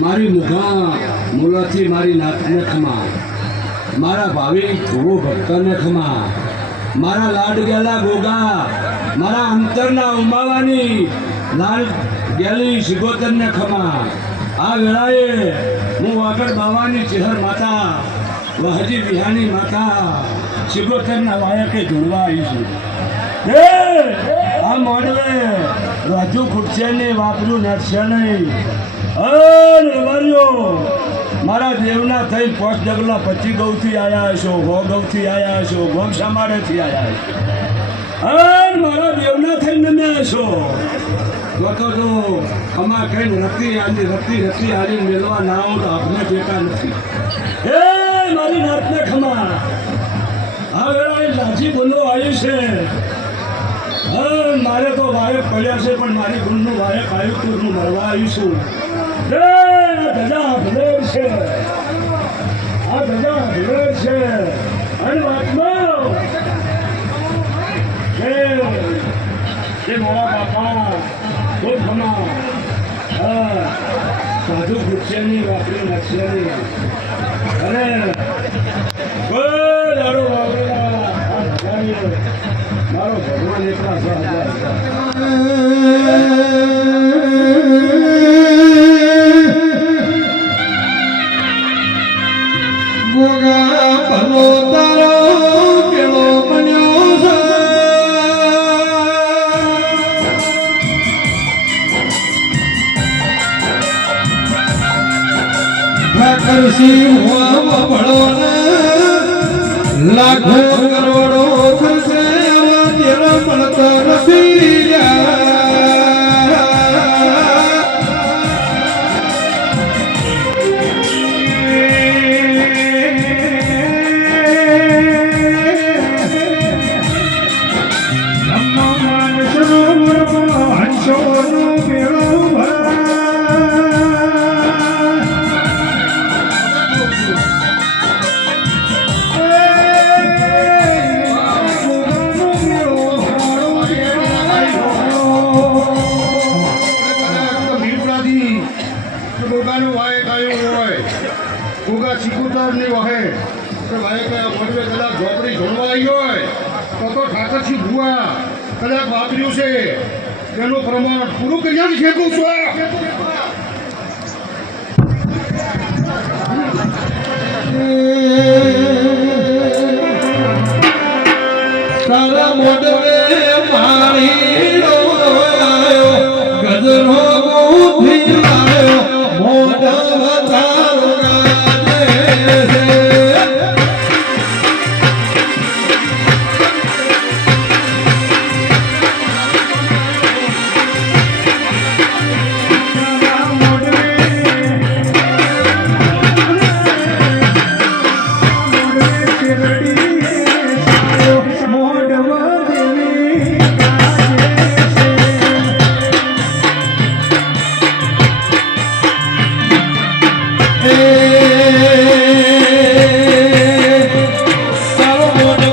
મારી મુખા મુલાથી મારી નાથને ખમા. મારા ભાવિક ધ્રુવો ભક્તને ખમા. મારા લાડ ગેલા ગોગા મારા અંતરના ઉમાવાની લાડ ગેલી શિગોતરને ખમા. આ વેળાએ હું વાગડ બાવાની ચેહર માતા, વહજી વિહાની માતા, શિગોતરના વાયકે જોડવા આવી છું. હે! આ મોડવે રાજુ ખૂટશે નહીં વાપર્યું નડશે નહીં. અન રવારીઓ મારા દેવના થઈ પોસ્ટ ડગલા પચી ગૌથી આવ્યા હશો, ગો ગૌથી આવ્યા હશો, ગોમ સમાડેથી આવ્યા છો હવે મારા દેવના થઈને નમે છો તો તો અમાર કઈ રતી આની રતી રતી આલી મેળવા ના આવું તો આપણે ટેકા નથી. હે, મારી નાતને ખમા. આ વેળા લાજી બોલો આવી છે. મારે તો વાયક પડ્યા છે, પણ મારી ગુણનું વાયક આવ્યું તું હું મરવા આવીશું. એ મારા બાપા કોઈ ખમા સાધુ નહીં વાપરી નહીં અને દાડો વાપરેલા મારો ભગવાન એટલા સહજ ગોગા ભલો તારો હોવા ભળો ને લાખો કરોડો થશે તેરો મળતો નથી. આવ્યું હોય ગોગા સિકુતરની વહે, તો વાયક મળવે કદાચ ઝોપડી જોડવા આવી હોય, તો તો ઠાકરસિંહ ભુવા કદાચ વાપર્યું છે. તેનું પ્રમાણ પૂરું કરી ફેંકું છું.